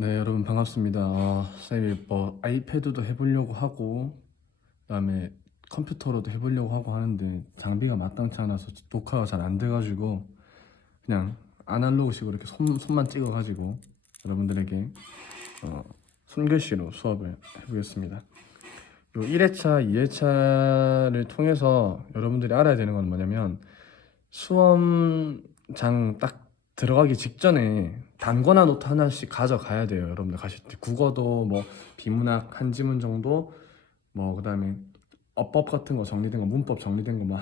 네, 여러분 반갑습니다. 쌤이 뭐 아이패드도 해보려고 하고 그다음에 컴퓨터로도 해보려고 하고 하는데 장비가 마땅치 않아서 녹화가 잘 안 돼가지고 그냥 아날로그식으로 이렇게 손만 찍어가지고 여러분들에게 어, 손글씨로 수업을 해보겠습니다. 요 1회차, 2회차를 통해서 여러분들이 알아야 되는 건 뭐냐면 수험장 딱 들어가기 직전에 단권화 노트 하나씩 가져가야 돼요. 여러분들 가실 때 국어도 뭐 비문학 한 지문 정도, 뭐 그다음에 어법 같은 거 정리된 거, 문법 정리된 거뭐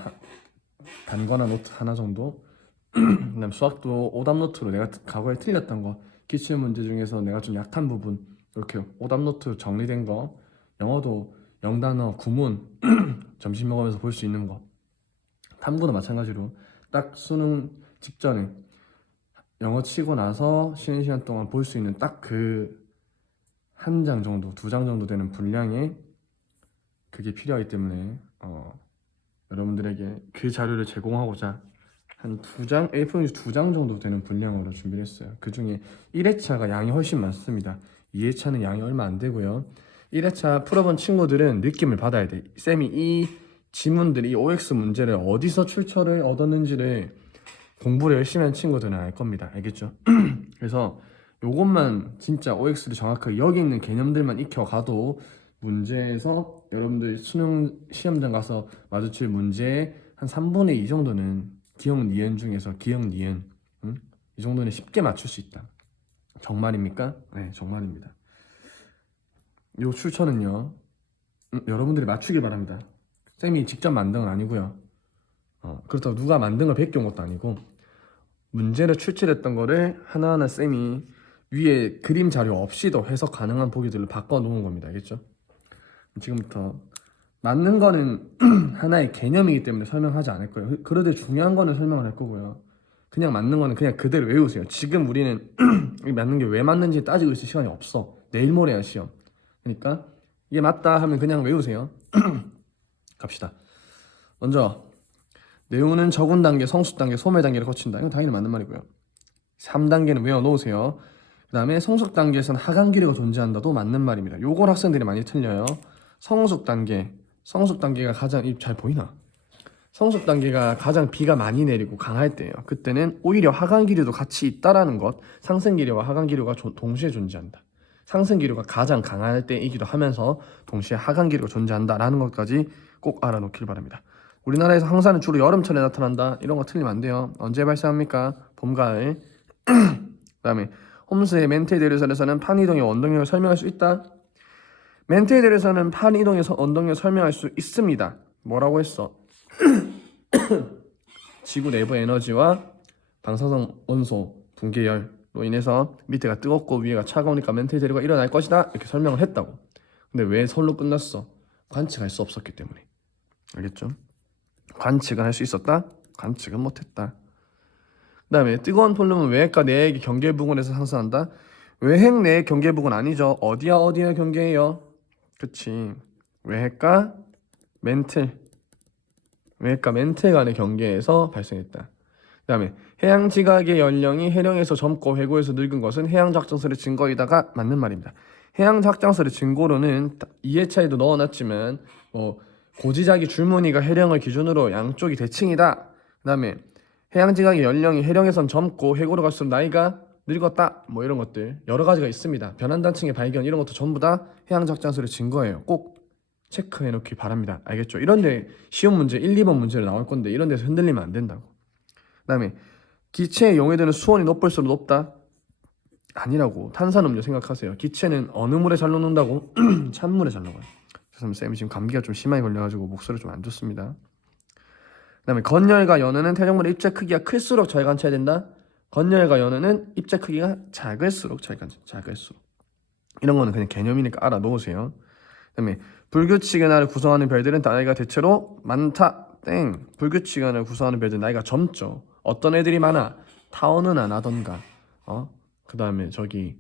단권화 노트 하나 정도. 그다음 수학도 오답 노트로 내가 과거에 틀렸던 거, 기출 문제 중에서 내가 좀 약한 부분 이렇게 오답 노트 정리된 거. 영어도 영단어, 구문 점심 먹으면서 볼 수 있는 거. 탐구도 마찬가지로 딱 수능 직전에 영어 치고 나서 쉬는 시간 동안 볼 수 있는 딱 그 한 장 정도, 두 장 정도 되는 분량의 그게 필요하기 때문에 여러분들에게 그 자료를 제공하고자 한 두 장, A4용지 두 장 정도 되는 분량으로 준비를 했어요. 그 중에 1회차가 양이 훨씬 많습니다. 2회차는 양이 얼마 안 되고요. 1회차 풀어본 친구들은 느낌을 받아야 돼. 쌤이 이 지문들, 이 OX 문제를 어디서 출처를 얻었는지를 공부를 열심히 한 친구들은 알 겁니다. 알겠죠? 그래서 요것만 진짜 OX를 정확하게 여기 있는 개념들만 익혀가도 문제에서 여러분들 수능 시험장 가서 마주칠 문제의 한 3분의 2 정도는 기억 니은 중에서 기억 니은, 이 정도는 쉽게 맞출 수 있다. 정말입니까? 네, 정말입니다. 요 출처는요, 여러분들이 맞추길 바랍니다. 쌤이 직접 만든 건 아니고요. 그렇다고 누가 만든 걸 베껴온 것도 아니고 문제를 출제했던 거를 하나하나 쌤이 위에 그림 자료 없이도 해석 가능한 보기들로 바꿔 놓은 겁니다. 알겠죠? 지금부터 맞는 거는 하나의 개념이기 때문에 설명하지 않을 거예요. 그러되 중요한 거는 설명을 할 거고요. 그냥 맞는 거는 그냥 그대로 외우세요. 지금 우리는 이 맞는 게 왜 맞는지 따지고 있을 시간이 없어. 내일 모레야 시험. 그러니까 이게 맞다 하면 그냥 외우세요. 갑시다. 먼저 내우는 적은 단계, 성숙 단계, 소멸 단계를 거친다. 이건 당연히 맞는 말이고요. 3단계는 외워놓으세요. 그 다음에 성숙 단계에서는 하강 기류가 존재한다도 맞는 말입니다. 요걸 학생들이 많이 틀려요. 성숙 단계가 가장 잘 보이나? 성숙 단계가 가장 비가 많이 내리고 강할 때예요. 그때는 오히려 하강 기류도 같이 있다라는 것, 상승 기류와 하강 기류가 동시에 존재한다. 상승 기류가 가장 강할 때이기도 하면서 동시에 하강 기류가 존재한다라는 것까지 꼭 알아놓길 바랍니다. 우리나라에서 황사는 주로 여름철에 나타난다. 이런 거 틀리면 안 돼요. 언제 발생합니까? 봄, 가을. 그다음에 홈스의 멘트에 대해서는 판이동의 원동력을 설명할 수 있다. 멘트에 대해서는 판이동의 원동력을 설명할 수 있습니다. 뭐라고 했어? 지구 내부 에너지와 방사성 원소 붕괴열로 인해서 밑에가 뜨겁고 위에가 차가우니까 멘트의 대류가 일어날 것이다. 이렇게 설명을 했다고. 근데 왜 설로 끝났어? 관측할 수 없었기 때문에. 알겠죠? 관측은 할 수 있었다? 관측은 못했다. 그 다음에 뜨거운 폴름은 외핵과 내핵의 경계 부근에서 상승한다. 외핵 내핵 경계 부근 아니죠. 어디야 경계예요? 그치. 외핵과 멘틀 간의 경계에서 발생했다. 그 다음에 해양 지각의 연령이 해령에서 젊고 회고에서 늙은 것은 해양 작정설의 증거이다가 맞는 말입니다. 해양 작정설의 증거로는 2회차에도 넣어놨지만 고지자기 줄무늬가 해령을 기준으로 양쪽이 대칭이다. 그 다음에 해양 지각의 연령이 해령에선 젊고 회고로 갈수록 나이가 늙었다. 이런 것들 여러 가지가 있습니다. 변환단층의 발견 이런 것도 전부 다 해양 작정설의 증거예요. 꼭 체크해 놓기 바랍니다. 알겠죠? 이런데 시험 문제 1, 2번 문제로 나올 건데 이런 데서 흔들리면 안 된다고. 그 다음에 기체에 용해되는 수온이 높을수록 높다? 아니라고. 탄산음료 생각하세요. 기체는 어느 물에 잘 녹는다고? 찬물에 잘 녹아요. 그래서 쌤이 지금 감기가 좀 심하게 걸려가지고 목소리 좀 안 좋습니다. 그 다음에 건열과 연우는 태적물의 입자 크기가 클수록 잘 관찰해야 된다? 건열과 연우는 입자 크기가 작을수록 이런 거는 그냥 개념이니까 알아놓으세요. 그 다음에 불규칙의 나를 구성하는 별들은 나이가 대체로 많다. 땡. 불규칙의 나를 구성하는 별들은 나이가 젊죠. 어떤 애들이 많아? 타오누나 나던가. 그 다음에 저기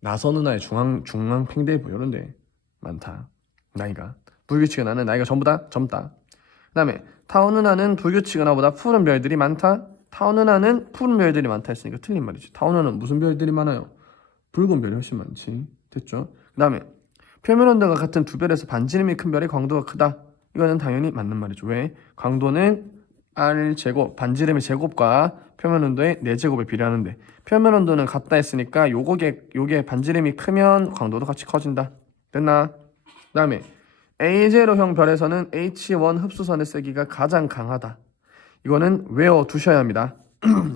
나선누나의 중앙 팽대부 이런데 많다. 나이가. 불규칙의 나는 나이가 전부 다 젊다. 그 다음에 타오누나는 불규칙의 나보다 푸른 별들이 많다. 타오누나는 푸른 별들이 많다 했으니까 틀린 말이지. 타오누나는 무슨 별들이 많아요? 붉은 별이 훨씬 많지. 됐죠? 그 다음에 표면 온도가 같은 두 별에서 반지름이 큰 별의 광도가 크다. 이거는 당연히 맞는 말이죠. 왜? 광도는 R제곱, 반지름의 제곱과 표면 온도의 4제곱에 비례하는데 표면 온도는 같다 했으니까 요게 반지름이 크면 광도도 같이 커진다. 됐나? 그 다음에 A0형 별에서는 H1 흡수선의 세기가 가장 강하다. 이거는 외워두셔야 합니다.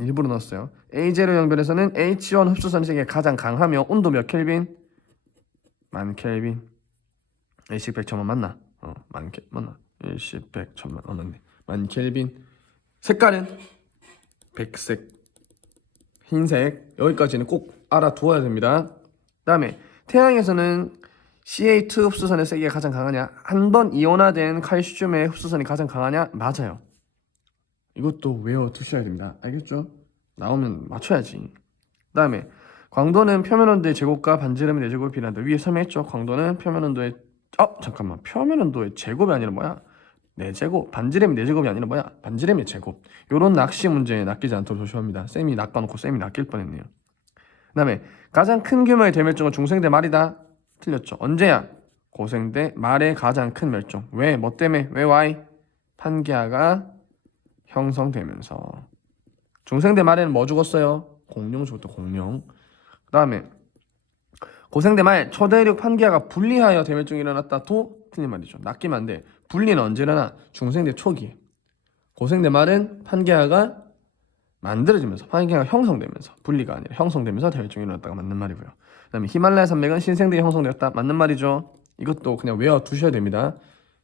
일부러 넣었어요. A0형 별에서는 H1 흡수선의 세기가 가장 강하며 온도 몇 켈빈? 10,000켈빈. 일식 100,000만 맞나? 맞나? 일식 100,000만 맞네. 10,000켈빈. 색깔은 백색, 흰색. 여기까지는 꼭 알아두어야 됩니다. 그 다음에 태양에서는 Ca2 흡수선의 세기가 가장 강하냐? 한 번 이온화된 칼슘의 흡수선이 가장 강하냐? 맞아요. 이것도 외워두셔야 됩니다. 알겠죠? 나오면 맞춰야지. 그 다음에 광도는 표면 온도의 제곱과 반지름의 4제곱이 비례한다. 위에 설명했죠? 광도는 표면 온도의 잠깐만. 표면 온도의 제곱이 아니라 뭐야? 4제곱. 반지름이 4제곱이 아니라 뭐야? 반지름의 제곱. 요런 낚시 문제에 낚이지 않도록 조심합니다. 쌤이 낚아놓고 쌤이 낚일 뻔했네요. 그 다음에 가장 큰 규모의 대멸종은 중생대 말이다. 틀렸죠. 언제야? 고생대 말의 가장 큰 멸종. 왜? 뭐 때문에? 왜 why? 판기아가 형성되면서. 중생대 말에는 뭐 죽었어요? 공룡 죽었다. 공룡. 그 다음에 고생대 말 초대륙 판기아가 분리하여 대멸종이 일어났다도 틀린 말이죠. 낚이면 안 돼. 분리는 언제 일어나? 중생대 초기에. 고생대 말은 판기아가 만들어지면서, 판기아가 형성되면서, 분리가 아니라 형성되면서 대멸종이 일어났다가 맞는 말이고요. 그 다음에 히말라야 산맥은 신생대에 형성되었다. 맞는 말이죠. 이것도 그냥 외워두셔야 됩니다.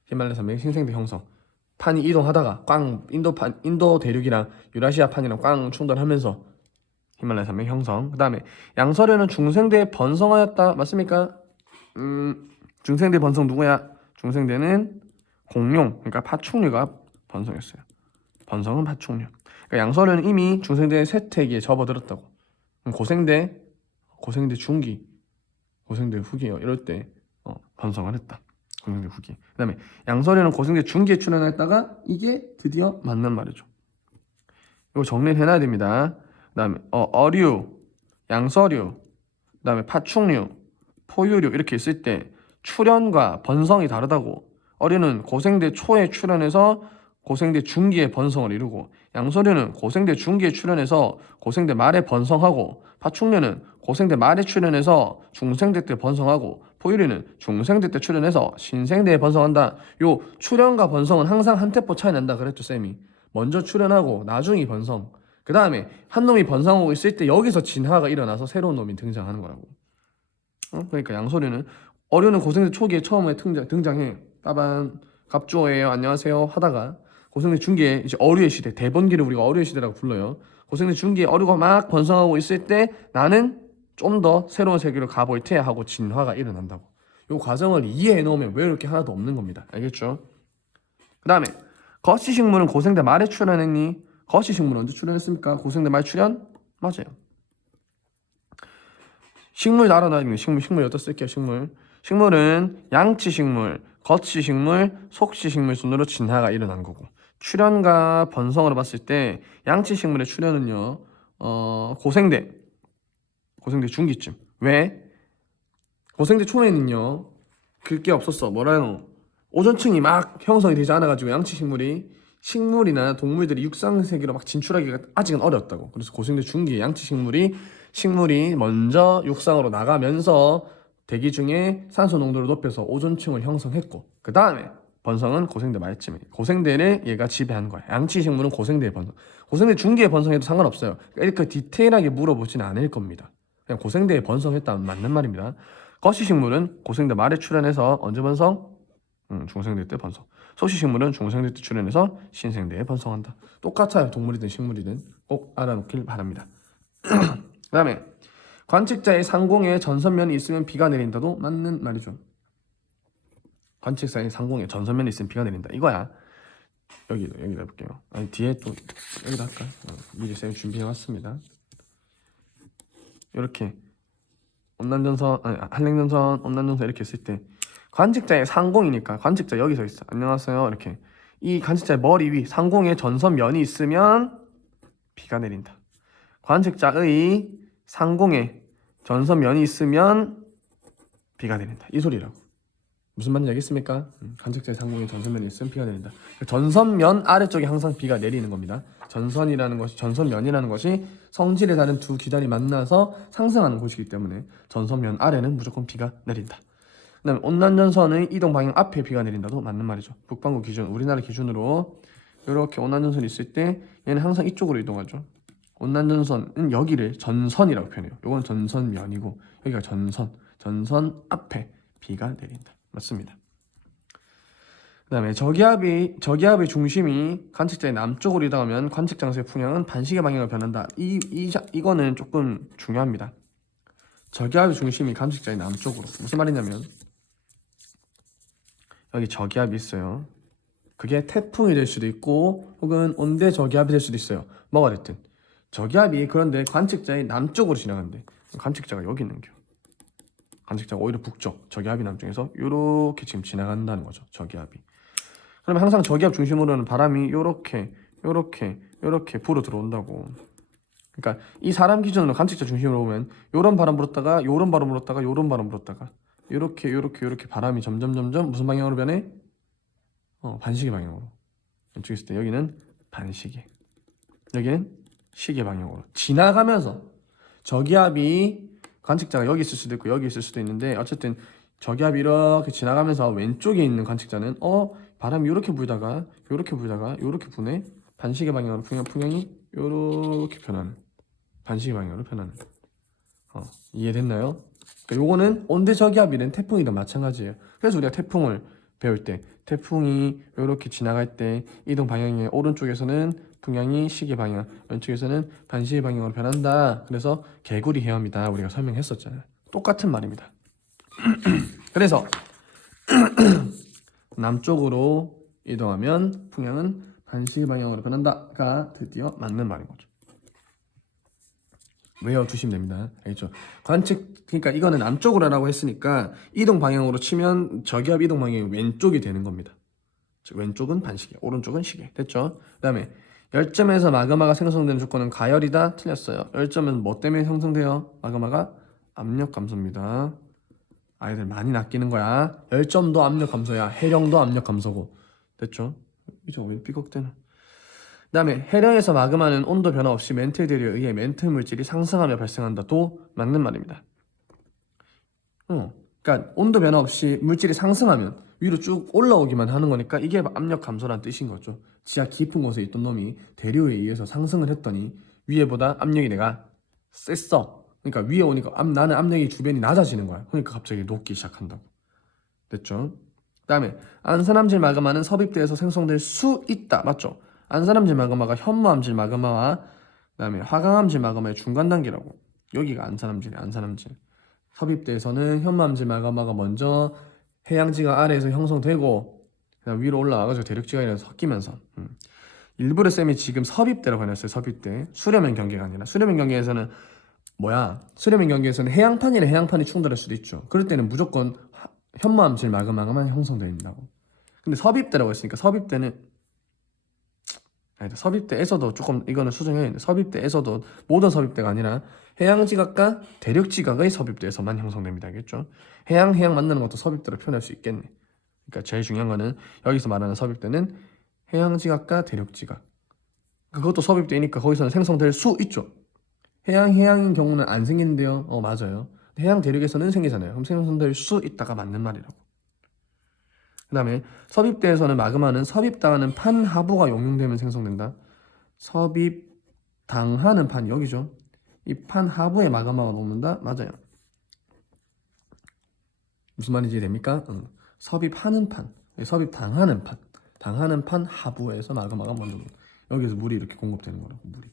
히말라야 산맥 신생대 형성. 판이 이동하다가 꽝 인도 대륙이랑 유라시아판이랑 꽝 충돌하면서 히말라야 산맥 형성. 그 다음에 양서류는 중생대에 번성하였다. 맞습니까? 중생대 번성 누구야? 중생대는 공룡, 그러니까 파충류가 번성했어요. 번성은 파충류. 그러니까 양서류는 이미 중생대의 쇠퇴기에 접어들었다고. 그럼 고생대 중기, 고생대 후기요. 이럴 때 번성을 했다. 고생대 후기. 그 다음에 양서류는 고생대 중기에 출현했다가 이게 드디어 맞는 말이죠. 이거 정리를 해놔야 됩니다. 그 다음에 어류, 양서류, 그 다음에 파충류, 포유류 이렇게 있을 때 출현과 번성이 다르다고. 어류는 고생대 초에 출현해서 고생대 중기에 번성을 이루고, 양서류는 고생대 중기에 출현해서 고생대 말에 번성하고, 파충류는 고생대 말에 출현해서 중생대 때 번성하고, 포유류는 중생대 때 출현해서 신생대에 번성한다. 요 출현과 번성은 항상 한 템포 차이 난다 그랬죠 쌤이. 먼저 출현하고 나중에 번성. 그 다음에 한 놈이 번성하고 있을 때 여기서 진화가 일어나서 새로운 놈이 등장하는 거라고. 그러니까 양서류는, 어류는 고생대 초기에 처음에 등장해. 빠반 갑주어예요 안녕하세요 하다가 고생대 중기에 이제 어류의 시대, 대번기를 우리가 어류의 시대라고 불러요. 고생대 중기에 어류가 막 번성하고 있을 때 나는 좀 더 새로운 세계로 가볼 테야 하고 진화가 일어난다고. 이 과정을 이해해 놓으면 왜 이렇게 하나도 없는 겁니다. 알겠죠? 그 다음에 거시식물은 고생대 말에 출현했니? 거시식물은 언제 출현했습니까? 고생대 말 출현? 맞아요. 식물 나눠나는 식물 여기다 쓸게요. 식물은 양치식물, 거치식물, 속시식물 순으로 진화가 일어난 거고, 출현과 번성으로 봤을 때 양치식물의 출현은요 고생대 중기쯤. 왜? 고생대 초에는요 그게 없었어. 뭐라요? 오존층이 막 형성이 되지 않아가지고 식물이나 동물들이 육상세계로 막 진출하기가 아직은 어려웠다고. 그래서 고생대 중기에 식물이 먼저 육상으로 나가면서 대기 중에 산소 농도를 높여서 오존층을 형성했고, 그 다음에 번성은 고생대 말쯤에, 고생대를 얘가 지배한 거야. 양치식물은 고생대의 번성, 고생대 중기에 번성해도 상관없어요. 이렇게 디테일하게 물어보지는 않을 겁니다. 그냥 고생대에 번성했다면 맞는 말입니다. 거시식물은 고생대 말에 출현해서 언제 번성? 중생대 때 번성. 소시식물은 중생대 때 출현해서 신생대에 번성한다. 똑같아요. 동물이든 식물이든 꼭 알아놓길 바랍니다. 그 다음에 관측자의 상공에 전선면이 있으면 비가 내린다도 맞는 말이죠. 관측자의 상공에 전선면이 있으면 비가 내린다. 이거야. 여기다 해볼게요. 아니 뒤에 또 여기다 할까? 미리 쌤 준비해왔습니다. 이렇게 온난전선, 한랭전선, 온난전선 이렇게 했을 때 관측자의 상공이니까 관측자 여기 서 있어. 안녕하세요. 이렇게 이 관측자의 머리 위 상공에 전선면이 있으면 비가 내린다. 관측자의 상공에 전선면이 있으면 비가 내린다. 이 소리라고. 무슨 말인지 알겠습니까? 관측자의 상공에 전선면이 있으면 비가 내린다. 전선면 아래쪽에 항상 비가 내리는 겁니다. 전선면이라는 것이 성질에 다른 두 기단이 만나서 상승하는 곳이기 때문에 전선면 아래는 무조건 비가 내린다. 그 다음에 온난전선의 이동 방향 앞에 비가 내린다도 맞는 말이죠. 북반구 기준, 우리나라 기준으로 이렇게 온난전선이 있을 때 얘는 항상 이쪽으로 이동하죠. 온난전선은 여기를 전선이라고 표현해요. 이건 전선면이고 여기가 전선 앞에 비가 내린다. 맞습니다. 그 다음에 저기압의 중심이 관측자의 남쪽으로 이동하면 관측 장소의 풍향은 반시계 방향으로 변한다. 이거는 조금 중요합니다. 저기압의 중심이 관측자의 남쪽으로. 무슨 말이냐면 여기 저기압이 있어요. 그게 태풍이 될 수도 있고 혹은 온대 저기압이 될 수도 있어요. 뭐가 됐든 저기압이 그런데 관측자의 남쪽으로 지나간대. 관측자가 여기 있는겨. 관측자가 오히려 북쪽, 저기압이 남쪽에서 이렇게 지금 지나간다는 거죠. 저기압이. 그러면 항상 저기압 중심으로는 바람이 요렇게 불어 들어온다고. 그러니까 이 사람 기준으로 관측자 중심으로 보면 요런 바람 불었다가 요런 바람 불었다가 요런 바람 불었다가 요렇게 바람이 점점 무슨 방향으로 변해? 반시계 방향으로. 왼쪽에 있을 때 여기는 반시계, 여기는 시계 방향으로 지나가면서 저기압이 관측자가 여기 있을 수도 있고 여기 있을 수도 있는데 어쨌든 저기압이 이렇게 지나가면서 왼쪽에 있는 관측자는 바람이 이렇게 불다가 이렇게 부네. 반시계 방향으로 풍향이 이렇게 변하는, 반시계 방향으로 변하는. 이해됐나요? 그러니까 요거는 온대 저기압이든 태풍이든 마찬가지예요. 그래서 우리가 태풍을 배울 때 태풍이 이렇게 지나갈 때 이동 방향의 오른쪽에서는 풍향이 시계 방향, 왼쪽에서는 반시계 방향으로 변한다. 그래서 개구리 헤엄이다. 우리가 설명했었잖아요. 똑같은 말입니다. 그래서 남쪽으로 이동하면 풍향은 반시계 방향으로 변한다가 드디어 맞는 말인 거죠. 외워두시면 됩니다. 알겠죠? 그러니까 이거는 남쪽으로라고 했으니까 이동 방향으로 치면 저기압 이동 방향이 왼쪽이 되는 겁니다. 즉 왼쪽은 반시계, 오른쪽은 시계. 됐죠? 그 다음에 열점에서 마그마가 생성되는 조건은 가열이다. 틀렸어요. 열점은 뭐 때문에 생성돼요? 마그마가 압력 감소입니다. 아이들 많이 낚이는 거야. 열점도 압력 감소야. 해령도 압력 감소고. 됐죠? 이제 왜 삐걱대나? 그 다음에 해령에서 마그마는 온도 변화 없이 멘틀 대류에 의해 멘틀 물질이 상승하며 발생한다도 맞는 말입니다. 그러니까 온도 변화 없이 물질이 상승하면 위로 쭉 올라오기만 하는 거니까 이게 압력 감소란 뜻인 거죠. 지하 깊은 곳에 있던 놈이 대류에 의해서 상승을 했더니 위에보다 압력이 내가 셌어. 그러니까 위에 오니까 나는 압력이 주변이 낮아지는 거야. 그러니까 갑자기 녹기 시작한다고. 됐죠? 그 다음에 안산암질 마그마는 섭입대에서 생성될 수 있다. 맞죠? 안산암질 마그마가 현무암질 마그마와 그 다음에 화강암질 마그마의 중간 단계라고. 여기가 안산암질이야. 안산암질. 섭입대에서는 현무암질 마그마가 먼저 해양지각 아래에서 형성되고 그다음 위로 올라와가지고 대륙지각이랑 섞이면서 일부러 쌤이 지금 섭입대라고 해놨어요. 섭입대. 수렴형 경계가 아니라. 수렴형 경계에서는 수렴형 경계에서는 해양판이랑 해양판이 충돌할 수도 있죠. 그럴 때는 무조건 현무암질 마그마가만 형성되어 있다고. 근데 섭입대라고 했으니까 섭입대에서도 조금 이거는 수정해야 되는데 섭입대에서도 모든 섭입대가 아니라 해양지각과 대륙지각의 섭입대에서만 형성됩니다. 알겠죠? 해양 만나는 것도 섭입대로 표현할 수 있겠네. 그러니까 제일 중요한 거는 여기서 말하는 섭입대는 해양지각과 대륙지각. 그것도 섭입대니까 거기서는 생성될 수 있죠. 해양인 경우는 안 생기는데요. 맞아요. 해양 대륙에서는 생기잖아요. 그럼 생성될 수 있다가 맞는 말이라고. 그 다음에 섭입대에서는 마그마는 섭입당하는 판 하부가 용융되면 생성된다. 섭입당하는 판이 여기죠. 이 판 하부에 마그마가 녹는다? 맞아요. 무슨 말인지 이해됩니까? 섭입하는 판, 섭입당하는 판. 당하는 판 하부에서 마그마가 먼저 녹는다. 여기서 물이 이렇게 공급되는 거라고. 물이.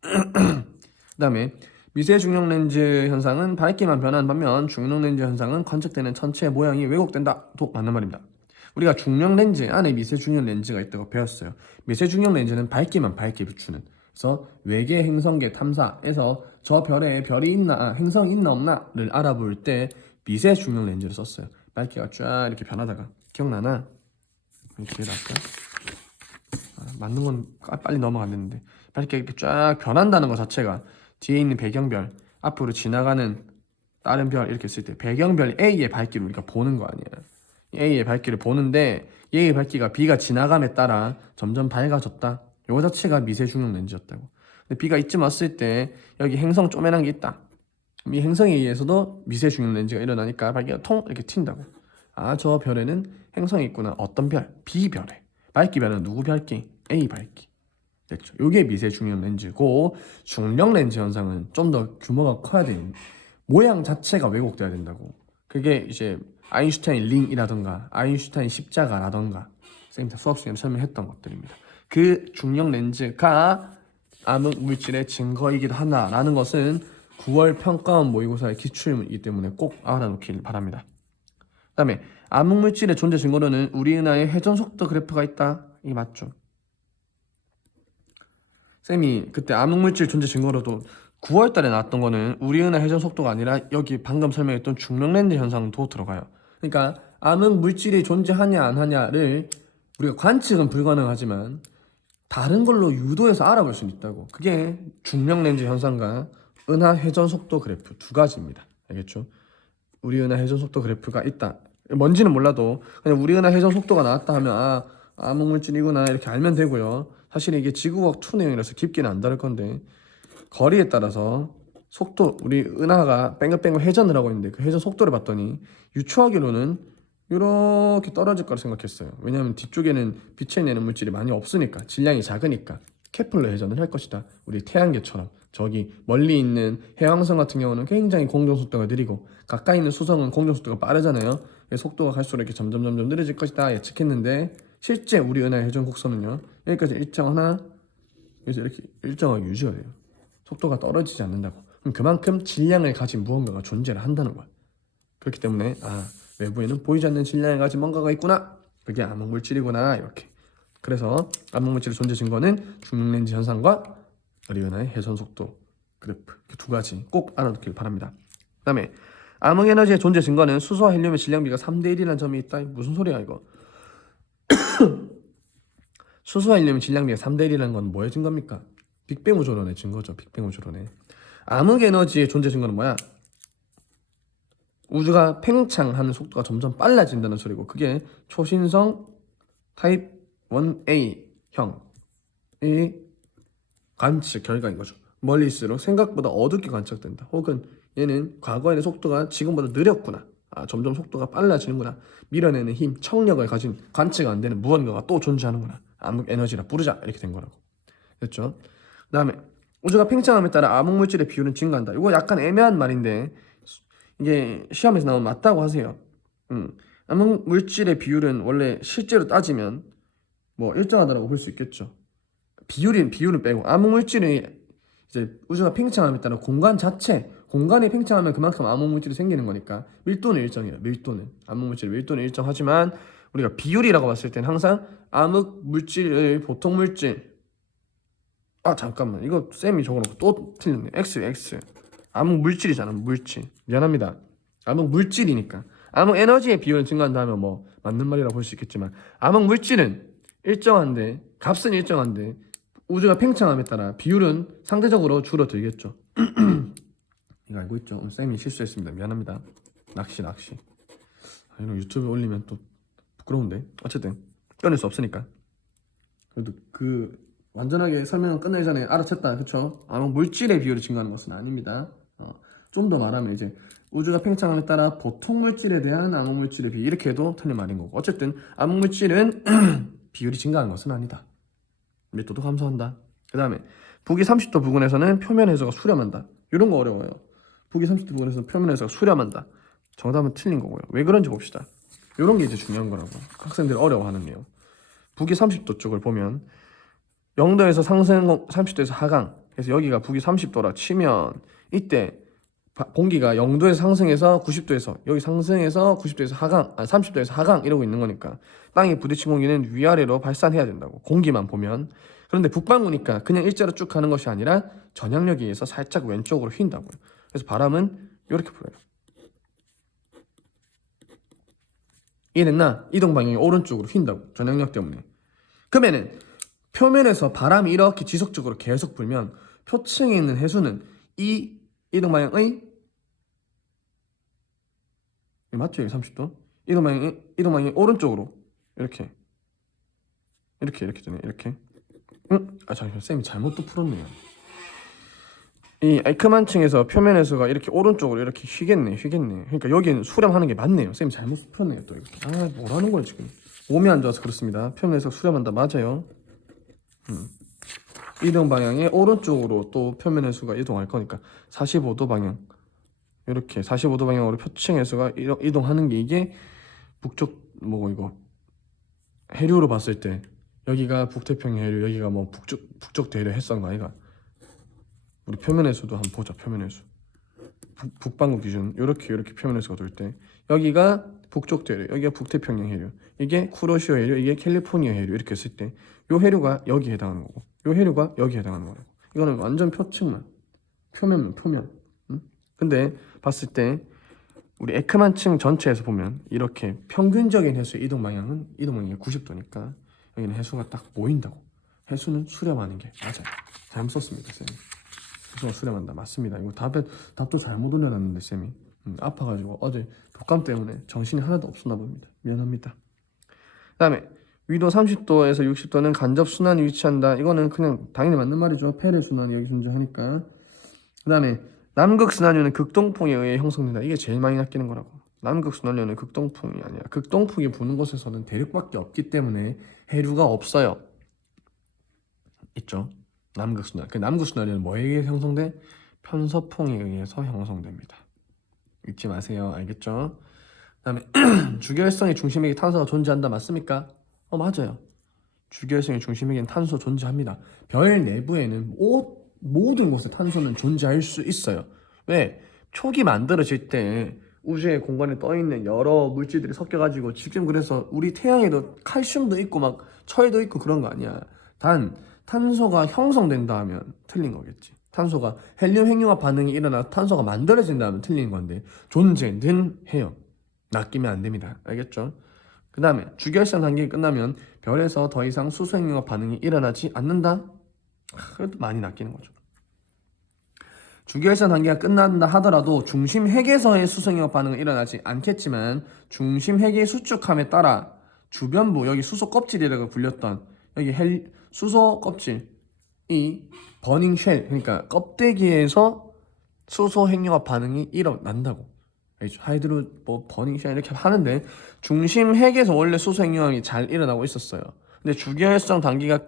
그 다음에 미세 중력 렌즈 현상은 밝기만 변하는 반면 중력 렌즈 현상은 관측되는 천체의 모양이 왜곡된다. 도 맞는 말입니다. 우리가 중력 렌즈 안에 미세 중력 렌즈가 있다고 배웠어요. 미세 중력 렌즈는 밝기만 밝게 비추는. 그래서 외계 행성계 탐사에서 저 별에 별이 있나, 행성이 있나 없나를 알아볼 때 미세 중력 렌즈를 썼어요. 밝기가 쫙 이렇게 변하다가 기억나나? 이렇게 해놨을까? 맞는 건 빨리 넘어갔는데 밝기가 이렇게 쫙 변한다는 것 자체가 뒤에 있는 배경별 앞으로 지나가는 다른 별 이렇게 쓸 때 배경별 A의 밝기를 우리가 보는 거 아니에요. A의 밝기를 보는데 A의 밝기가 B가 지나감에 따라 점점 밝아졌다. 요거 자체가 미세 중력 렌즈였다고. 근데 B가 이쯤 왔을 때 여기 행성 쪼매난 게 있다. 이 행성에 의해서도 미세 중력 렌즈가 일어나니까 밝기가 통 이렇게 튄다고. 아, 저 별에는 행성이 있구나. 어떤 별? B별에. 밝기 별은 누구 밝기? A 밝기. 됐죠. 요게 미세 중력 렌즈고, 중력 렌즈 현상은 좀 더 규모가 커야 되는, 모양 자체가 왜곡돼야 된다고. 그게 이제 아인슈타인 링이라던가 아인슈타인 십자가라던가 선생님 수업 시간에 설명했던 것들입니다. 그 중력 렌즈가 암흑 물질의 증거이기도 하다라는 것은 9월 평가원 모의고사의 기출이기 때문에 꼭 알아놓길 바랍니다. 그 다음에 암흑 물질의 존재 증거로는 우리 은하의 회전 속도 그래프가 있다. 이게 맞죠? 쌤이 그때 암흑 물질 존재 증거로도 9월 달에 나왔던 거는 우리 은하 회전 속도가 아니라 여기 방금 설명했던 중력 렌즈 현상도 들어가요. 그러니까 암흑 물질이 존재하냐 안 하냐를 우리가 관측은 불가능하지만 다른 걸로 유도해서 알아볼 수는 있다고. 그게 중력 렌즈 현상과 은하 회전 속도 그래프 두 가지입니다. 알겠죠? 우리 은하 회전 속도 그래프가 있다. 뭔지는 몰라도 그냥 우리 은하 회전 속도가 나왔다 하면 아, 암흑 물질이구나 이렇게 알면 되고요. 사실 이게 지구과학 2 내용이라서 깊게는 안 다룰 건데 거리에 따라서 속도, 우리 은하가 뺑글뺑글 회전을 하고 있는데 그 회전 속도를 봤더니 유추하기로는 이렇게 떨어질 거라 생각했어요. 왜냐하면 뒤쪽에는 빛을 내는 물질이 많이 없으니까, 질량이 작으니까 케플러 회전을 할 것이다. 우리 태양계처럼. 저기 멀리 있는 해왕성 같은 경우는 굉장히 공전 속도가 느리고 가까이 있는 수성은 공전 속도가 빠르잖아요. 속도가 갈수록 이렇게 점점 느려질 것이다 예측했는데 실제 우리 은하의 회전 곡선은요, 여기까지 일정하나 여기서 이렇게 일정하게 유지가 돼요. 속도가 떨어지지 않는다고. 그럼 그만큼 질량을 가진 무언가가 존재를 한다는 거야. 그렇기 때문에 아, 외부에는 보이지 않는 질량을 가진 뭔가가 있구나. 그게 암흑물질이구나. 이렇게. 그래서 암흑물질의 존재 증거는 중력렌즈 현상과 우리 은하의 회전 속도 그래프, 두 가지 꼭 알아두길 바랍니다. 그 다음에 암흑에너지의 존재 증거는 수소와 헬륨의 질량비가 3대1이라는 점이 있다. 무슨 소리야 이거. 수소와 헬륨의 질량비가 3대1이라는 건 뭐의 증거입니까? 빅뱅 우주론의 증거죠. 빅뱅 우주론의. 암흑에너지의 존재 증거는 뭐야? 우주가 팽창하는 속도가 점점 빨라진다는 소리고, 그게 초신성 타입 1A형의 관측 결과인 거죠. 멀리일수록 생각보다 어둡게 관측된다. 혹은 얘는 과거에는 속도가 지금보다 느렸구나. 아, 점점 속도가 빨라지는구나. 밀어내는 힘, 청력을 가진 관측 안 되는 무언가가 또 존재하는구나. 암흑 에너지라 부르자. 이렇게 된 거라고. 됐죠? 그 다음에 우주가 팽창함에 따라 암흑물질의 비율은 증가한다. 이거 약간 애매한 말인데 이게 시험에서 나오면 맞다고 하세요. 암흑물질의 비율은 원래 실제로 따지면 뭐 일정하다고 볼 수 있겠죠. 비율은 빼고 암흑물질이 이제 우주가 팽창함에 따라 공간 자체, 공간이 팽창하면 그만큼 암흑물질이 생기는 거니까 밀도는 일정해요. 밀도는 암흑물질의 밀도는 일정하지만 우리가 비율이라고 봤을 때는 항상 암흑물질의 보통물질, 아 잠깐만 이거 쌤이 적어놓고 또 틀렸네. X 암흑물질이잖아. 물질. 미안합니다. 암흑물질이니까 암흑에너지의 비율은 증가한다 하면 뭐 맞는 말이라고 볼 수 있겠지만 암흑물질은 일정한데, 값은 일정한데 우주가 팽창함에 따라 비율은 상대적으로 줄어들겠죠. 이거 알고 있죠? 쌤이 실수했습니다. 미안합니다. 낚시. 이런 유튜브에 올리면 또 부끄러운데 어쨌든 꺼낼 수 없으니까. 그래도 그 완전하게 설명을 끝내기 전에 알아챘다. 그쵸? 암흑물질의 비율이 증가하는 것은 아닙니다. 좀 더 말하면 이제 우주가 팽창함에 따라 보통 물질에 대한 암흑물질의 비율, 이렇게 해도 틀린 말인 거고, 어쨌든 암흑물질은 비율이 증가하는 것은 아니다. 밀도도 감소한다. 그 다음에 북위 30도 부근에서는 표면 해저가 수렴한다. 이런 거 어려워요. 북위 30도 부근에서는 표면 해저가 수렴한다. 정답은 틀린 거고요. 왜 그런지 봅시다. 이런 게 이제 중요한 거라고. 학생들이 어려워하는 내용. 북위 30도 쪽을 보면 0도에서 상승, 30도에서 하강. 그래서 여기가 북위 30도라 치면 이때 공기가 0도에서 상승해서 90도에서, 여기 상승해서 90도에서 하강, 30도에서 하강 이러고 있는 거니까 땅에 부딪힌 공기는 위아래로 발산해야 된다고. 공기만 보면. 그런데 북방구니까 그냥 일자로 쭉 가는 것이 아니라 전향력에 의해서 살짝 왼쪽으로 휜다고요. 그래서 바람은 이렇게 불어요. 이랬나? 이동 방향이 오른쪽으로 휜다고. 전향력 때문에. 그러면은 표면에서 바람이 이렇게 지속적으로 계속 불면 표층에 있는 해수는 이 이동 방향의 맞죠? 여기 30도. 이동 방향이 오른쪽으로 이렇게 되네. 이렇게. 잠시만, 쌤이 잘못 또 풀었네요. 이 에크만층에서 표면 해수가 이렇게 오른쪽으로 이렇게 휘겠네. 그러니까 여기는 수렴하는 게 맞네요. 쌤이 잘못 풀었네요. 또 이렇게. 뭐라는 거야 지금. 몸이 안 좋아서 그렇습니다. 표면 해수가 수렴한다. 맞아요. 이동 방향의 오른쪽으로 또 표면 해수가 이동할 거니까 45도 방향. 이렇게 45도 방향으로 표층 해수가 이동하는 게 이게 북쪽 뭐고 이거 해류로 봤을 때 여기가 북태평양 해류, 여기가 뭐 북쪽 대륙 해상 아이가. 우리 표면 해수도 한번 보자. 표면 해수. 북반구 기준 이렇게 표면 해수가 돌 때 여기가 북쪽 대륙, 여기가 북태평양 해류, 이게 쿠로시오 해류, 이게 캘리포니아 해류 이렇게 했을 때 요 해류가 여기에 해당하는 거고, 요 해류가 여기에 해당하는 거고. 이거는 완전 표층만, 표면. 근데 봤을 때 우리 에크만층 전체에서 보면 이렇게 평균적인 해수의 이동 방향이 90도니까 여기는 해수가 딱 보인다고. 해수는 수렴하는 게 맞아요. 잘못 썼습니다, 쌤이. 해수가 수렴한다. 맞습니다. 이거 답도 잘못 올려놨는데 쌤이 아파가지고 어제 독감 때문에 정신이 하나도 없었나 봅니다. 미안합니다. 그 다음에 위도 30도에서 60도는 간접 순환이 위치한다. 이거는 그냥 당연히 맞는 말이죠. 페레 순환이 여기 존재하니까. 그 다음에 남극 순환류는 극동풍에 의해 형성된다. 이게 제일 많이 낚이는 거라고. 남극 순환류는 극동풍이 아니라 극동풍이 부는 곳에서는 대륙밖에 없기 때문에 해류가 없어요. 있죠. 남극 순환. 그 남극 순환류는 뭐에 의해 형성돼? 편서풍에 의해서 형성됩니다. 잊지 마세요. 알겠죠? 그 다음에 주결성의 중심에게 탄소가 존재한다. 맞습니까? 맞아요. 주결성의 중심에게는 탄소 존재합니다. 별 내부에는 모든 곳에 탄소는 존재할 수 있어요. 왜? 촉이 만들어질 때 우주의 공간에 떠있는 여러 물질들이 섞여가지고 지금 그래서 우리 태양에도 칼슘도 있고 막 철도 있고 그런 거 아니야. 단 탄소가 형성된다 하면 틀린 거겠지. 탄소가 헬륨 핵융합 반응이 일어나 탄소가 만들어진다 하면 틀린 건데 존재는 해요. 낚이면 안 됩니다. 알겠죠? 그 다음에 주결성 단계가 끝나면 별에서 더 이상 수소 핵융합 반응이 일어나지 않는다? 그래도 많이 낚이는 거죠. 주결성 단계가 끝난다 하더라도 중심 핵에서의 수소 핵융합 반응은 일어나지 않겠지만 중심 핵의 수축함에 따라 주변부, 여기 수소 껍질이라고 불렸던 여기 수소 껍질, 이 버닝 쉘, 그러니까 껍데기에서 수소 핵융합 반응이 일어난다고. 하이드로 버닝 쉘 이렇게 하는데 중심 핵에서 원래 수소 핵융합이 잘 일어나고 있었어요. 근데 주결성 단계가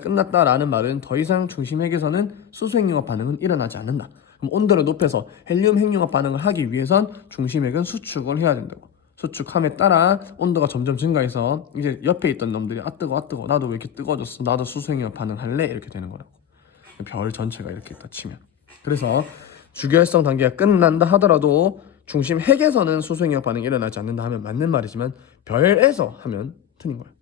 끝났다라는 말은 더 이상 중심 핵에서는 수소 핵융합 반응은 일어나지 않는다. 그럼 온도를 높여서 헬륨 핵융합 반응을 하기 위해선 중심 핵은 수축을 해야 된다고. 수축함에 따라 온도가 점점 증가해서 이제 옆에 있던 놈들이 뜨거 나도 왜 이렇게 뜨거워졌어, 나도 수소 핵융합 반응할래, 이렇게 되는 거라고. 별 전체가 이렇게 있다 치면. 그래서 주결성 단계가 끝난다 하더라도 중심 핵에서는 수소 핵융합 반응이 일어나지 않는다 하면 맞는 말이지만 별에서 하면 틀린 거예요.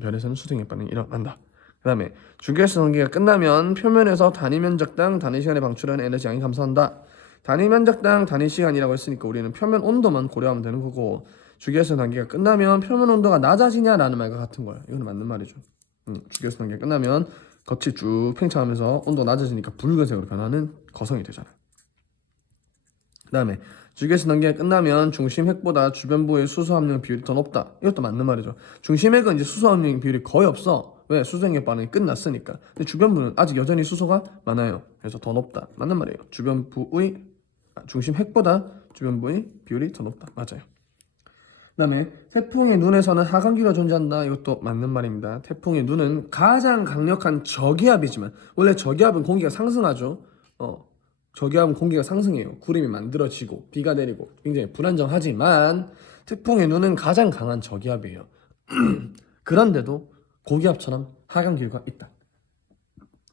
별에서는 수소 핵융합 반응이 일어난다. 그 다음에 주결성 단계가 끝나면 표면에서 단위 면적당 단위 시간에 방출하는 에너지 양이 감소한다. 단위 면적당 단위 시간이라고 했으니까 우리는 표면 온도만 고려하면 되는 거고, 주결성 단계가 끝나면 표면 온도가 낮아지냐라는 말과 같은 거예요. 이거는 맞는 말이죠. 주결성 단계가 끝나면 겉이 쭉 팽창하면서 온도가 낮아지니까 붉은색으로 변하는 거성이 되잖아요. 그 다음에 주결성 단계가 끝나면 중심 핵보다 주변부의 수소 함량 비율이 더 높다. 이것도 맞는 말이죠. 중심 핵은 이제 수소 함량 비율이 거의 없어. 왜? 수소 핵융합 반응이 끝났으니까. 근데 주변부는 아직 여전히 수소가 많아요. 그래서 더 높다. 맞는 말이에요. 중심 핵보다 주변부의 비율이 더 높다. 맞아요. 그 다음에 태풍의 눈에서는 하강기가 존재한다. 이것도 맞는 말입니다. 태풍의 눈은 가장 강력한 저기압이지만, 원래 저기압은 공기가 상승하죠. 저기압은 공기가 상승해요. 구름이 만들어지고 비가 내리고 굉장히 불안정하지만 태풍의 눈은 가장 강한 저기압이에요. 그런데도 고기압처럼 하강기류가 있다.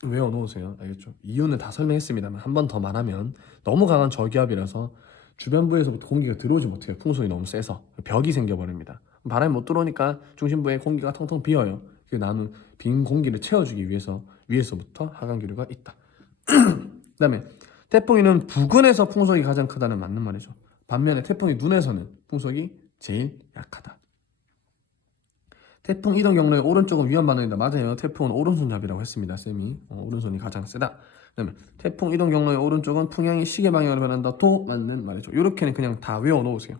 외워놓으세요. 알겠죠? 이유는 다 설명했습니다만 한 번 더 말하면 너무 강한 저기압이라서 주변부에서부터 공기가 들어오지 못해요. 풍속이 너무 세서 벽이 생겨버립니다. 바람이 못 들어오니까 중심부에 공기가 텅텅 비어요. 그 남은 빈 공기를 채워주기 위해서 위에서부터 하강기류가 있다. 그 다음에 태풍이는 부근에서 풍속이 가장 크다는 맞는 말이죠. 반면에 태풍이 눈에서는 풍속이 제일 약하다. 태풍 이동 경로의 오른쪽은 위험 반응이다. 맞아요. 태풍은 오른손잡이라고 했습니다. 쌤이 오른손이 가장 세다. 그다음에 태풍 이동 경로의 오른쪽은 풍향이 시계 방향으로 변한다. 도 맞는 말이죠. 이렇게는 그냥 다 외워 놓으세요.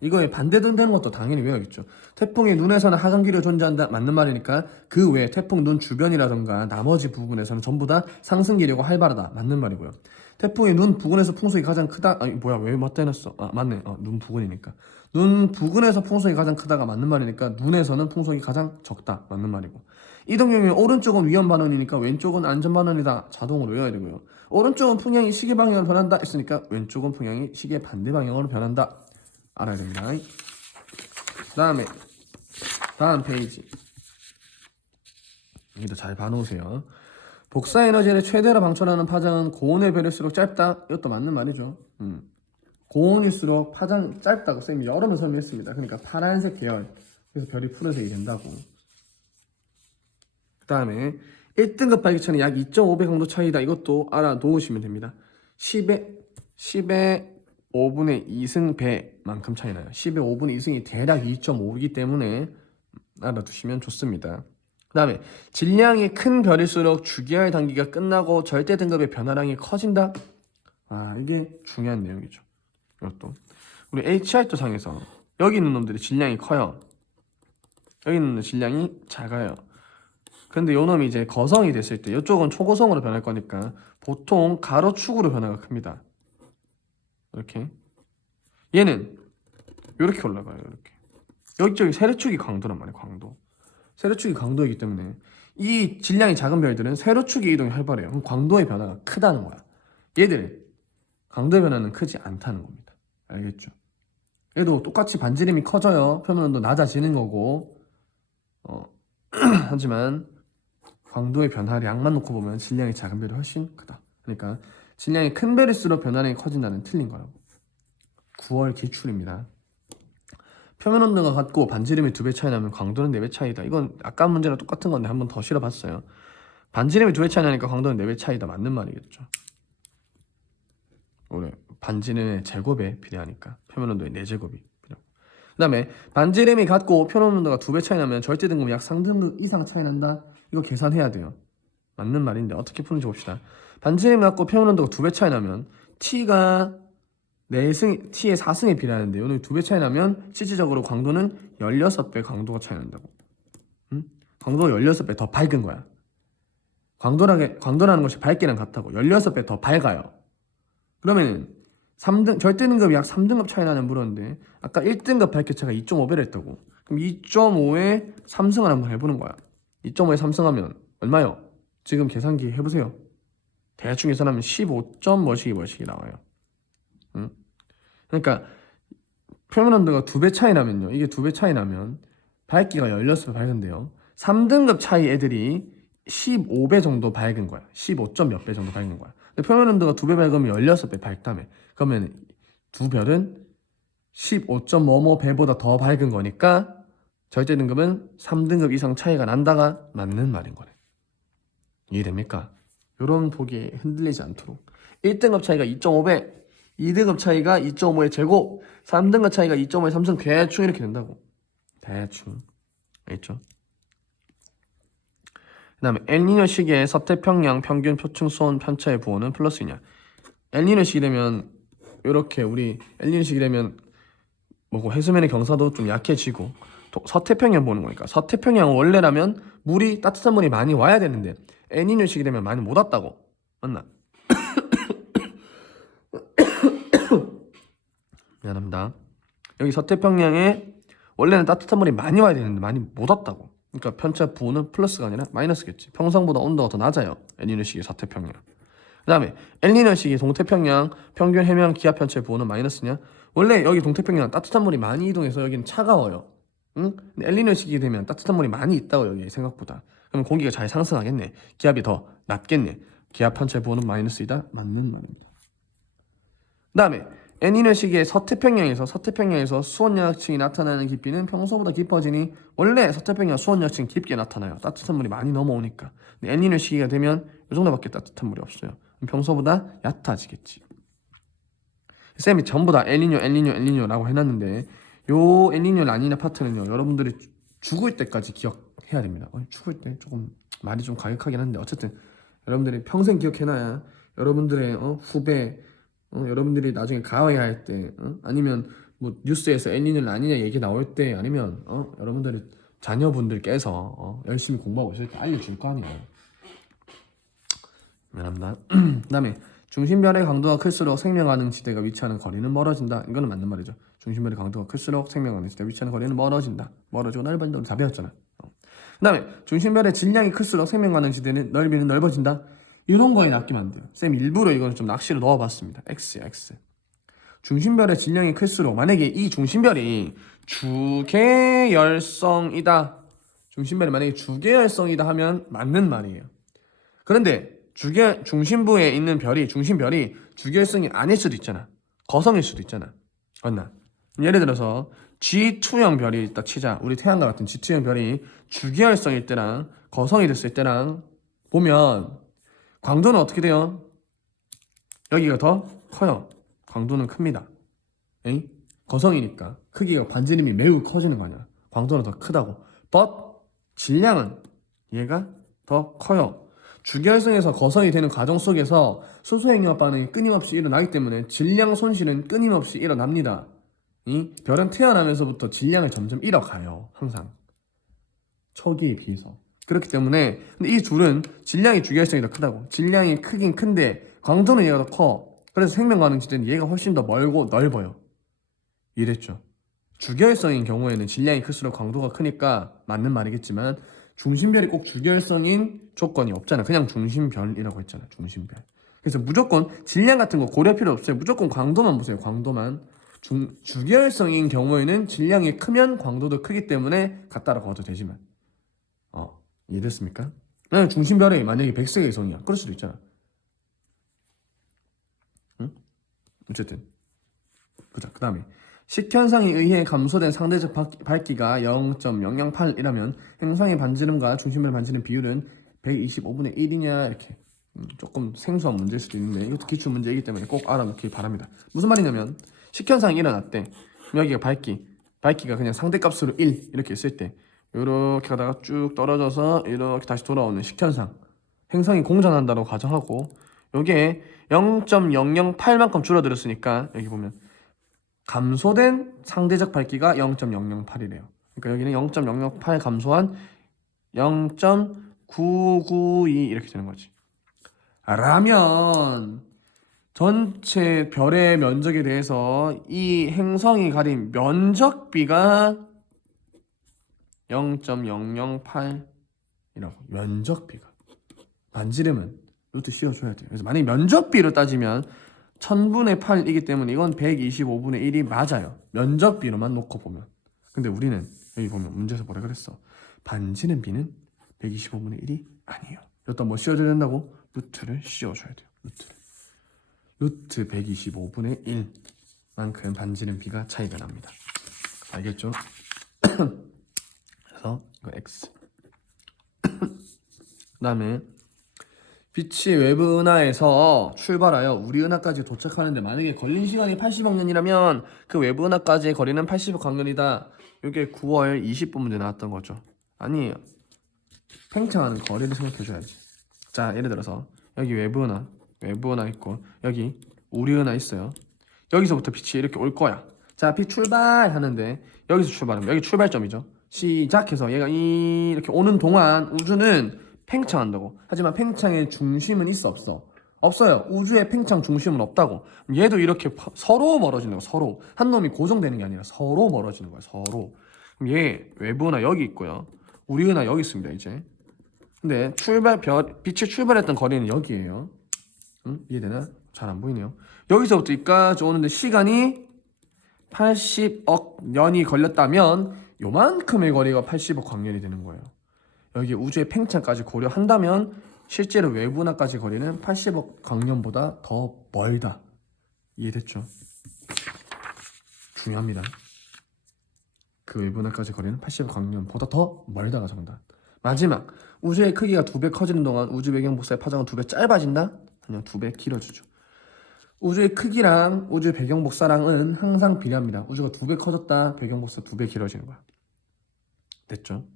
이거에 반대되는 것도 당연히 외워야겠죠. 태풍이 눈에서는 하강기류 존재한다. 맞는 말이니까 그 외에 태풍 눈 주변이라던가 나머지 부분에서는 전부 다 상승기류가 활발하다. 맞는 말이고요. 태풍이 눈 부근에서 풍속이 가장 크다. 아니 뭐야 왜 맞다 해놨어. 맞네. 눈 부근이니까. 눈 부근에서 풍속이 가장 크다가 맞는 말이니까 눈에서는 풍속이 가장 적다. 맞는 말이고. 이동경의 오른쪽은 위험 반원이니까 왼쪽은 안전 반원이다. 자동으로 외워야 되고요. 오른쪽은 풍향이 시계 방향으로 변한다 했으니까 왼쪽은 풍향이 시계 반대 방향으로 변한다. 알아야 됩니다. 다음 페이지. 여기도 잘 봐놓으세요. 복사 에너지를 최대로 방출하는 파장은 고온의 별일수록 짧다. 이것도 맞는 말이죠. 고온일수록 파장 짧다고 쌤이 여러 번 설명했습니다. 그러니까 파란색 계열. 그래서 별이 푸른색이 된다고. 그 다음에 1등급 발기차는 약 2.5배 강도 차이다. 이것도 알아놓으시면 됩니다. 10의 5분의 2승 배만큼 차이 나요. 10의 5분의 2승이 대략 2.5이기 때문에 알아두시면 좋습니다. 그 다음에 질량이 큰 별일수록 주기와의 단기가 끝나고 절대 등급의 변화량이 커진다. 이게 중요한 내용이죠. 이것도 우리 HI도 상에서 여기 있는 놈들이 질량이 커요. 여기 있는 놈들 질량이 작아요. 근데 요 놈이 이제 거성이 됐을 때 이쪽은 초고성으로 변할 거니까 보통 가로축으로 변화가 큽니다. 이렇게 얘는 이렇게 올라가요. 이렇게 여기저기 세로축이 강도란 말이에요. 강도. 세로축이 강도이기 때문에 이 질량이 작은 별들은 세로축의 이동이 활발해요. 그럼 광도의 변화가 크다는 거야. 얘들 강도의 변화는 크지 않다는 겁니다. 알겠죠? 얘도 똑같이 반지름이 커져요. 표면온도 낮아지는 거고 하지만 광도의 변화량만 놓고 보면 질량이 작은 별이 훨씬 크다. 그러니까 질량이 큰 별일수록 변화량이 커진다는 틀린 거라고. 9월 기출입니다. 표면 온도가 같고 반지름이 2배 차이 나면 광도는 4배 차이다. 이건 아까 문제랑 똑같은 건데 한 번 더 실어봤어요. 반지름이 2배 차이 나니까 광도는 4배 차이다. 맞는 말이겠죠. 원래 반지름의 제곱에 비례하니까 표면 온도의 4제곱이 필요하고. 그 다음에 반지름이 같고 표면 온도가 2배 차이 나면 절대 등급 약 3등급 이상 차이 난다. 이거 계산해야 돼요. 맞는 말인데 어떻게 푸는지 봅시다. 반지름이 같고 표면 온도가 2배 차이 나면 T가 4승, T의 4승에 비례하는데 오늘 2배 차이 나면 실질적으로 광도는 16배 광도가 차이 난다고. 광도가 16배 더 밝은 거야. 광도라는 것이 밝기랑 같다고. 16배 더 밝아요. 그러면 절대 등급이 약 3등급 차이 나는 물었는데 아까 1등급 밝기차가 2.5배를 했다고. 그럼 2.5에 3승을 한번 해보는 거야. 2.5에 3승하면 얼마요? 지금 계산기 해보세요. 대충 계산하면 15점 뭐시기 나와요. 그러니까 표면 온도가 2배 차이 나면요. 이게 2배 차이 나면 밝기가 16배 밝은데요. 3등급 차이 애들이 15배 정도 밝은 거야. 15점 몇 배 정도 밝은 거야. 근데 표면 온도가 2배 밝으면 16배 밝다며. 그러면 두 별은 15점 뭐뭐 배보다 더 밝은 거니까 절대 등급은 3등급 이상 차이가 난다가 맞는 말인 거네. 이해됩니까? 이런 보기에 흔들리지 않도록 1등급 차이가 2.5배 2등급 차이가 2.5의 제곱 3등급 차이가 2.5의 3승 대충 이렇게 된다고. 대충 알겠죠? 그 다음에 엘니뇨 시기의 서태평양 평균 표층 수온 편차의 부호는 플러스이냐. 엘니뇨 시기 되면 이렇게 우리 엘니뇨 시기 되면 뭐고 해수면의 경사도 좀 약해지고 서태평양 보는 거니까 서태평양 원래라면 물이 따뜻한 물이 많이 와야 되는데 엘니뇨 시기 되면 많이 못 왔다고. 맞나? 미안합니다. 여기 서태평양에 원래는 따뜻한 물이 많이 와야 되는데 많이 못 왔다고. 그러니까 편차 부호는 플러스가 아니라 마이너스겠지. 평상보다 온도가 더 낮아요. 엘니뇨 시기 서태평양. 그 다음에 엘니뇨 시기 동태평양 평균 해면 기압 편차의 부호는 마이너스냐? 원래 여기 동태평양 따뜻한 물이 많이 이동해서 여기는 차가워요. 응? 근데 엘니뇨 시기 되면 따뜻한 물이 많이 있다고 여기 생각보다. 그러면 공기가 잘 상승하겠네. 기압이 더 낮겠네. 기압 편차의 부호는 마이너스이다. 맞는 말입니다. 그 다음에 엘니뇨 시기의 서태평양에서 수온 양측이 나타나는 깊이는 평소보다 깊어지니 원래 서태평양 수온 양측은 깊게 나타나요. 따뜻한 물이 많이 넘어오니까. 근데 엘니뇨 시기가 되면 이 정도밖에 따뜻한 물이 없어요. 평소보다 얕아지겠지. 쌤이 전부 다 엘니뇨라고 해놨는데 요 엘니뇨 라니냐 파트는요. 여러분들이 죽을 때까지 기억해야 됩니다. 죽을 때 조금 말이 좀 가격하긴 한데 어쨌든 여러분들이 평생 기억해놔야 여러분들의 후배, 여러분들이 나중에 가해야 할 때, 아니면 뭐 뉴스에서 엘니뇨 라니냐 얘기 나올 때, 아니면 여러분들이 자녀분들께서 열심히 공부하고 있을 때 알려줄 거 아니에요. 미안합니다. 그다음에 중심별의 강도가 클수록 생명 가능 지대가 위치하는 거리는 멀어진다. 이거는 맞는 말이죠. 중심별의 강도가 클수록 생명 가능 지대가 위치하는 거리는 멀어진다. 멀어지고 넓어진다. 다 배웠잖아. 그다음에 중심별의 질량이 클수록 생명 가능 지대는 넓이는 넓어진다. 이런 거에 낚이면 안 돼요. 쌤 일부러 이거는 좀 낚시로 넣어봤습니다. X야 X. 중심별의 질량이 클수록 만약에 이 중심별이 주계열성이다. 중심별이 만약에 주계열성이다 하면 맞는 말이에요. 그런데 중심부에 있는 별이 중심별이 주계열성이 아닐 수도 있잖아. 거성일 수도 있잖아. 맞나? 예를 들어서 G2형 별이 있다 치자. 우리 태양과 같은 G2형 별이 주계열성일 때랑 거성이 됐을 때랑 보면 광도는 어떻게 돼요? 여기가 더 커요. 광도는 큽니다. 에이? 거성이니까 크기가 반지름이 매우 커지는 거 아니야. 광도는 더 크다고. but 질량은 얘가 더 커요. 주계열성에서 거성이 되는 과정 속에서 수소핵융합 반응이 끊임없이 일어나기 때문에 질량 손실은 끊임없이 일어납니다. 이 별은 태어나면서부터 질량을 점점 잃어가요. 항상 초기에 비해서. 그렇기 때문에 근데 이 둘은 질량이 주계열성이 더 크다고. 질량이 크긴 큰데 광도는 얘가 더 커. 그래서 생명 가능 지대는 얘가 훨씬 더 멀고 넓어요. 이랬죠. 주계열성인 경우에는 질량이 클수록 광도가 크니까 맞는 말이겠지만 중심별이 꼭 주계열성인 조건이 없잖아. 그냥 중심별이라고 했잖아. 중심별. 그래서 무조건 질량 같은 거 고려 필요 없어요. 무조건 광도만 보세요. 광도만. 주계열성인 경우에는 질량이 크면 광도도 크기 때문에 같다고 봐도 되지만 이해됐습니까? 중심별이 만약에 백색의 성이야. 그럴 수도 있잖아. 응? 어쨌든 보자. 그 다음에 식현상에 의해 감소된 상대적 밝기가 0.008이라면 행성의 반지름과 중심별 반지름 비율은 125분의 1이냐 이렇게 조금 생소한 문제일 수도 있는데 이것도 기출문제이기 때문에 꼭 알아놓길 바랍니다. 무슨 말이냐면 식현상이 일어났대. 여기가 밝기가 그냥 상대값으로 1 이렇게 있을 때 이렇게 가다가 쭉 떨어져서 이렇게 다시 돌아오는 식현상. 행성이 공전한다고 가정하고 요게 0.008만큼 줄어들었으니까 여기 보면 감소된 상대적 밝기가 0.008이래요. 그러니까 여기는 0.008 감소한 0.992 이렇게 되는 거지. 라면 전체 별의 면적에 대해서 이 행성이 가린 면적비가 0.008이라고. 면적비가. 반지름은 루트 씌워줘야 돼요. 그래서 만약에 면적비로 따지면 1000분의 8이기 때문에 이건 125분의 1이 맞아요. 면적비로만 놓고 보면. 근데 우리는 여기 보면 문제에서 뭐라 그랬어? 반지름비는 125분의 1이 아니에요. 여기다 뭐 씌워줘야 된다고? 루트를 씌워줘야 돼요. 루트 125분의 1만큼 반지름비가 차이가 납니다. 알겠죠? 그래서 이거 X. 그 다음에 빛이 외부 은하에서 출발하여 우리 은하까지 도착하는데 만약에 걸린 시간이 80억 년이라면 그 외부 은하까지의 거리는 80억 광년이다. 이게 9월 20분 문제 나왔던 거죠. 아니에요. 팽창하는 거리를 생각해줘야지. 자, 예를 들어서 여기 외부 은하 있고 여기 우리 은하 있어요. 여기서부터 빛이 이렇게 올 거야. 자, 빛 출발 하는데 여기서 출발하면 여기 출발점이죠. 시작해서 얘가 이렇게 오는 동안 우주는 팽창한다고. 하지만 팽창의 중심은 있어 없어? 없어요. 우주의 팽창 중심은 없다고. 얘도 이렇게 서로 멀어지는 거. 서로 한 놈이 고정되는 게 아니라 서로 멀어지는 거야. 서로. 그럼 얘 외부 은하 여기 있고요. 우리 은하 여기 있습니다. 이제. 근데 빛이 출발했던 거리는 여기에요. 이해되나? 잘 안 보이네요. 여기서부터 여기까지 오는데 시간이 80억 년이 걸렸다면 요만큼의 거리가 80억 광년이 되는 거예요. 여기 우주의 팽창까지 고려한다면 실제로 외부은하까지 거리는 80억 광년보다 더 멀다. 이해됐죠? 중요합니다. 그 외부은하까지 거리는 80억 광년보다 더 멀다가 정답. 마지막, 우주의 크기가 2배 커지는 동안 우주 배경 복사의 파장은 2배 짧아진다? 아니요, 2배 길어지죠. 우주의 크기랑 우주 배경 복사랑은 항상 비례합니다. 우주가 2배 커졌다, 배경 복사 2배 길어지는 거야. 됐죠?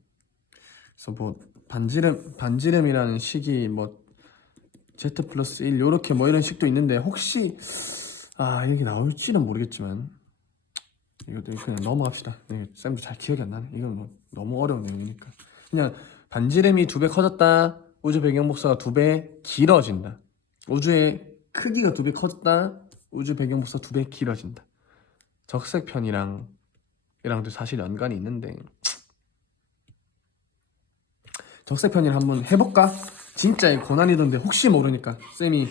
그래서 뭐 반지름이라는 식이 뭐 Z 플러스 1 요렇게 뭐 이런 식도 있는데 혹시 이게 나올지는 모르겠지만 이것도 그냥 넘어갑시다. 네, 쌤도 잘 기억이 안 나네. 이건 뭐 너무 어려운 내용이니까. 그냥 반지름이 2배 커졌다. 우주 배경 복사가 2배 길어진다. 우주의 크기가 2배 커졌다. 우주 배경 복사가 2배 길어진다. 적색편이랑 이랑도 사실 연관이 있는데 적색편이랑 한번 해볼까? 진짜 고난이던데 혹시 모르니까 쌤이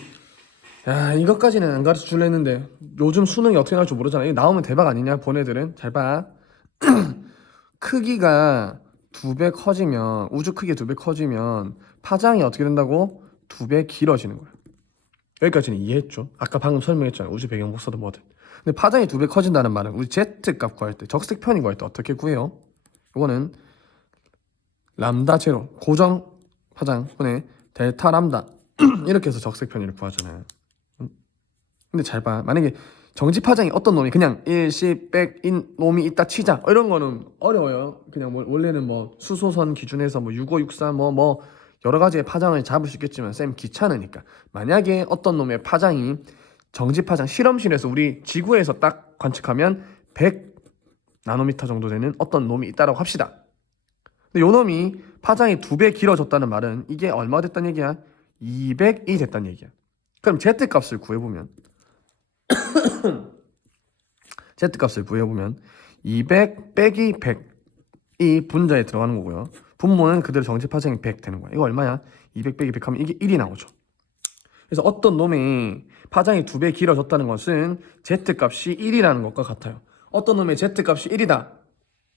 이것까지는 안 가르쳐 줄려 했는데 요즘 수능이 어떻게 나올 줄 모르잖아. 이거 나오면 대박 아니냐? 보내들은 잘 봐. 크기가 2배 커지면 우주 크기 2배 커지면 파장이 어떻게 된다고? 2배 길어지는 거야. 여기까지는 이해했죠? 아까 방금 설명했잖아. 우주 배경 복사도 뭐든. 근데 파장이 2배 커진다는 말은 우리 Z 값 구할 때 적색편이 구할 때 어떻게 구해요? 이거는 람다 제로 고정 파장 분의 델타 람다 이렇게 해서 적색편의를 구하잖아요. 근데 잘 봐. 만약에 정지 파장이 어떤 놈이 그냥 일시 백인 놈이 있다 치자 이런 거는 어려워요. 그냥 뭐 원래는 뭐 수소선 기준에서 뭐 6564 뭐 여러 가지의 파장을 잡을 수 있겠지만 쌤 귀찮으니까 만약에 어떤 놈의 파장이 정지 파장 실험실에서 우리 지구에서 딱 관측하면 100 나노미터 정도 되는 어떤 놈이 있다라고 합시다. 근데 요 놈이 파장이 2배 길어졌다는 말은 이게 얼마 됐다는 얘기야? 200이 됐다는 얘기야. 그럼 Z 값을 구해보면 Z 값을 구해보면 200 빼기 100이 분자에 들어가는 거고요. 분모는 그대로 정지 파장이 100 되는 거야. 이거 얼마야? 200 빼기 100 하면 이게 1이 나오죠. 그래서 어떤 놈의 파장이 2배 길어졌다는 것은 Z 값이 1이라는 것과 같아요. 어떤 놈의 Z 값이 1이다.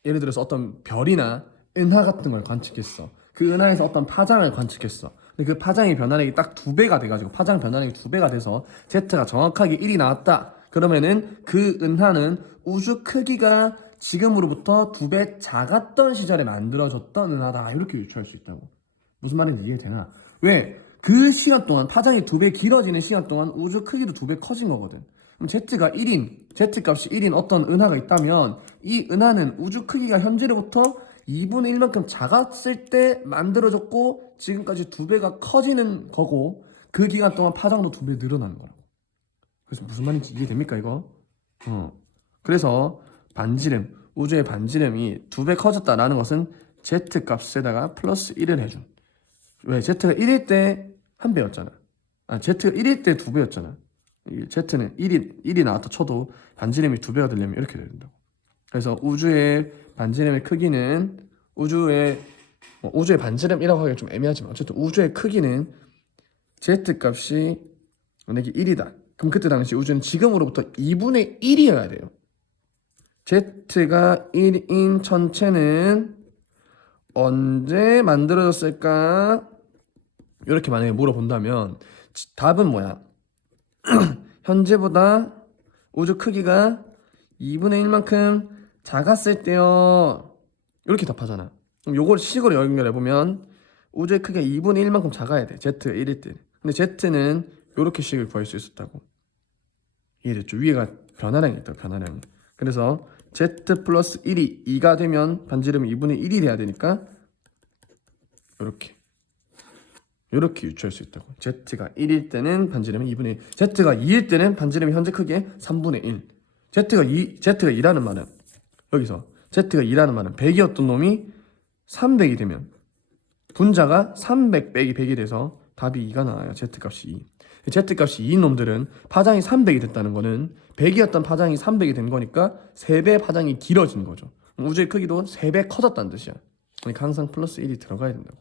예를 들어서 어떤 별이나 은하 같은 걸 관측했어. 그 은하에서 어떤 파장을 관측했어. 근데 그 파장의 변화량이 딱 2배가 돼가지고 파장 변화량이 2배가 돼서 Z가 정확하게 1이 나왔다. 그러면은 그 은하는 우주 크기가 지금으로부터 2배 작았던 시절에 만들어졌던 은하다. 이렇게 유추할 수 있다고. 무슨 말인지 이해되나? 왜? 그 시간 동안 파장이 2배 길어지는 시간 동안 우주 크기도 2배 커진 거거든. 그럼 Z가 1인, Z 값이 1인 어떤 은하가 있다면 이 은하는 우주 크기가 현재로부터 2분의 1만큼 작았을 때 만들어졌고 지금까지 2배가 커지는 거고 그 기간 동안 파장도 2배 늘어나는 거라고. 그래서 무슨 말인지 이해됩니까 이거? 그래서 반지름, 우주의 반지름이 2배 커졌다라는 것은 Z 값에다가 플러스 1을 해준. 왜? Z가 1일 때 1배였잖아. Z가 1일 때 2배였잖아. Z는 1이 나왔다 쳐도 반지름이 2배가 되려면 이렇게 돼야 된다고. 그래서 우주의 반지름의 크기는 우주의 반지름이라고 하기가 좀 애매하지만 어쨌든 우주의 크기는 Z 값이 만약에 1이다. 그럼 그때 당시 우주는 지금으로부터 2분의 1이어야 돼요. Z가 1인 천체는 언제 만들어졌을까? 이렇게 만약에 물어본다면 답은 뭐야? 현재보다 우주 크기가 2분의 1만큼 작았을 때요. 이렇게 답하잖아. 그럼 요걸 식으로 연결해보면 우주의 크기가 2분의 1만큼 작아야 돼. Z가 1일 때. 근데 Z는 이렇게 식을 구할 수 있었다고. 이해됐죠? 위에가 변화량이 있다. 변화량이. 그래서 Z 플러스 1이 2가 되면 반지름이 2분의 1이 돼야 되니까 이렇게 유추할 수 있다고. Z가 1일 때는 반지름이 2분의 1. Z가 2일 때는 반지름이 현재 크기의 3분의 1. Z가 2라는 말은 여기서 Z가 2라는 말은 100이었던 놈이 300이 되면 분자가 300 빼기 100이 돼서 답이 2가 나와요. Z값이 2. Z값이 2인 놈들은 파장이 300이 됐다는 거는 100이었던 파장이 300이 된 거니까 3배 파장이 길어진 거죠. 우주의 크기도 3배 커졌다는 뜻이야. 그러니까 항상 플러스 1이 들어가야 된다고.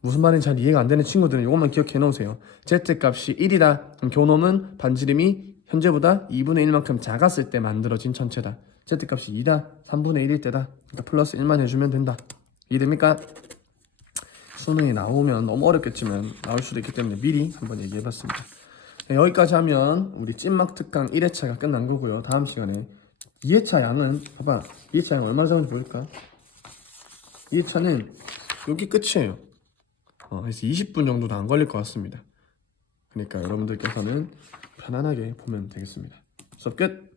무슨 말인지 잘 이해가 안 되는 친구들은 이것만 기억해 놓으세요. Z값이 1이다. 그럼 교놈은 반지름이 현재보다 2분의 1만큼 작았을 때 만들어진 천체다. Z값이 2다. 3분의 1일 때다. 그러니까 플러스 1만 해주면 된다. 이해됩니까? 수능이 나오면 너무 어렵겠지만 나올 수도 있기 때문에 미리 한번 얘기해봤습니다. 네, 여기까지 하면 우리 찐막 특강 1회차가 끝난 거고요. 다음 시간에 2회차 양은 봐봐. 2회차 양 얼마나 잡은지 보일까? 2회차는 여기 끝이에요. 그래서 20분 정도도 안 걸릴 것 같습니다. 그러니까 여러분들께서는 편안하게 보면 되겠습니다. 수업 끝!